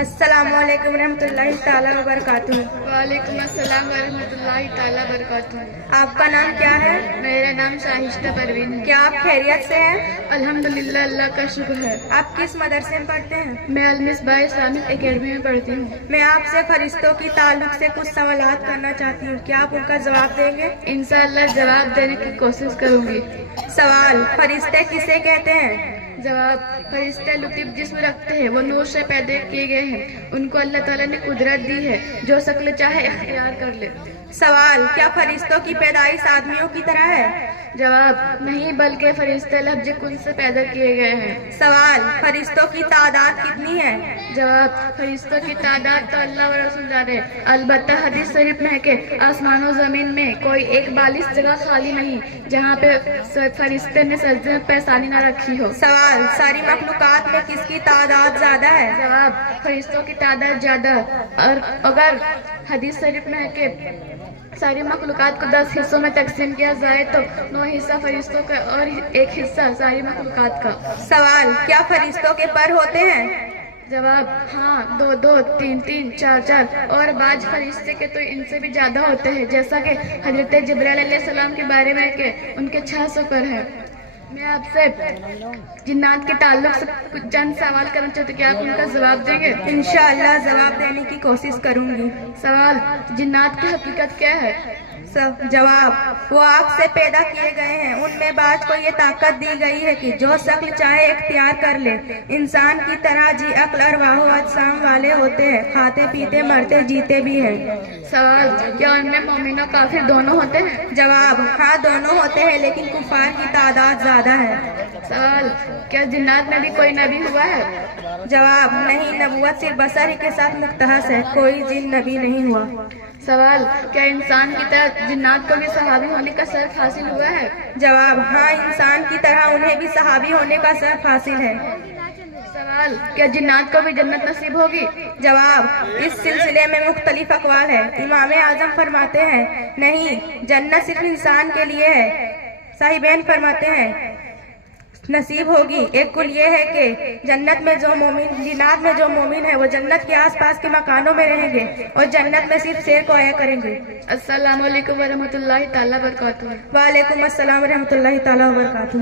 अस्सलामुअलैकुम रहमतुल्लाहि ताला वबरकातुहू। वालेकुम अस्सलाम वरहमतुल्लाहि ताला बरकातुहू। आपका नाम क्या है? मेरा नाम शाहिस्ता परवीन है। क्या आप खैरियत से हैं? अल्हम्दुलिल्लाह, अल्लाह का शुक्र है। आप किस मदरसे में पढ़ते हैं? मैं अल-मिसबाह इस्लामिक एकेडमी में पढ़ती हूँ। मैं आपसे फरिश्तों की ताल्लुक से कुछ सवालात करना चाहती हूँ, क्या आप उनका जवाब देंगे? इंशाअल्लाह जवाब देने की कोशिश करूँगी। सवाल, फरिश्ते किसे कहते हैं? जवाब, फरिश्ते लुतीफ जिस्म रखते हैं, वो नूर से पैदा किए गए हैं। उनको अल्लाह ताला ने कुदरत दी है, जो शक्ल चाहे इख्तियार कर ले। सवाल, क्या फरिश्तों की पैदाइश आदमियों की तरह है? जवाब, नहीं, बल्कि फरिश्ते लफ्ज़ कुन से पैदा किए गए हैं। सवाल, फरिश्तों की तादाद कितनी है? जवाब, फरिश्तों की तादाद तो अल्लाह व रसूल जाने। अलबत्ता हदीस शरीफ में है कि आसमान और ज़मीन में कोई एक बालिश जगह खाली नहीं जहाँ पे फरिश्ते ने सजदे में पैसानी न रखी हो। सवाल, सारी मखलूकात में किसकी तादाद ज्यादा है? जवाब, फरिश्तों की तादाद ज्यादा। और अगर हदीस शरीफ में है कि सारी मखलूकात को 10 हिस्सों में तकसीम किया जाए तो 9 हिस्सा फरिश्तों का और 1 हिस्सा सारी मखलूकात का। सवाल, क्या फरिश्तों के पर होते हैं? जवाब, हाँ, 2-2, 3-3, 4-4 और बाज फरिश्ते के तो इनसे भी ज्यादा होते हैं, जैसा कि हजरत जिब्राइल अलैहिस्सलाम के बारे में कि उनके 600 पर है। मैं आपसे जिन्नात के ताल्लुक से कुछ चंद सवाल करना चाहती हूँ, क्या आप उनका जवाब देंगे? इंशाअल्लाह जवाब देने की कोशिश करूंगी। सवाल, जिन्नात की हकीकत क्या है? जवाब, वो आग से पैदा किए गए हैं। उनमें बाज को ये ताकत दी गई है कि जो शक्ल चाहे इख्तियार कर ले। इंसान की तरह जी अक्ल और वाहो अजसाम वाले होते हैं, खाते पीते मरते जीते भी हैं। सवाल, क्या उनमें मोमिन और काफिर दोनों होते हैं? जवाब, हाँ दोनों होते हैं, लेकिन कुफार की तादाद ज्यादा है। सवाल, क्या जिन्नात में भी कोई नबी हुआ है? जवाब, नहीं, नबूवत सिर्फ बशर ही के साथ मुख्तहस है, कोई जिन नबी नहीं हुआ। सवाल, क्या इंसान की तरह जिन्नात को भी सहाबी होने का शर्फ हासिल हुआ है? जवाब, हाँ, इंसान की तरह उन्हें भी सहाबी होने का शर्फ हासिल है। सवाल, क्या जिन्नात को भी जन्नत नसीब होगी? जवाब, इस सिलसिले में मुख्तलिफ अक़वाल है। इमाम आज़म फरमाते हैं, नहीं, जन्नत सिर्फ इंसान के लिए है। साहिबैन फरमाते हैं नसीब होगी। एक कुल ये है कि जिन्नात में जो मोमिन है वो जन्नत के आसपास के मकानों में रहेंगे और जन्नत में सिर्फ शेर को आया करेंगे। अस्सलामु अलैकुम वरहमतुल्लाहि ताला बरकातुहू। वालेकुम अस्सलाम रहमतुल्लाहि ताला वबरकातुहू।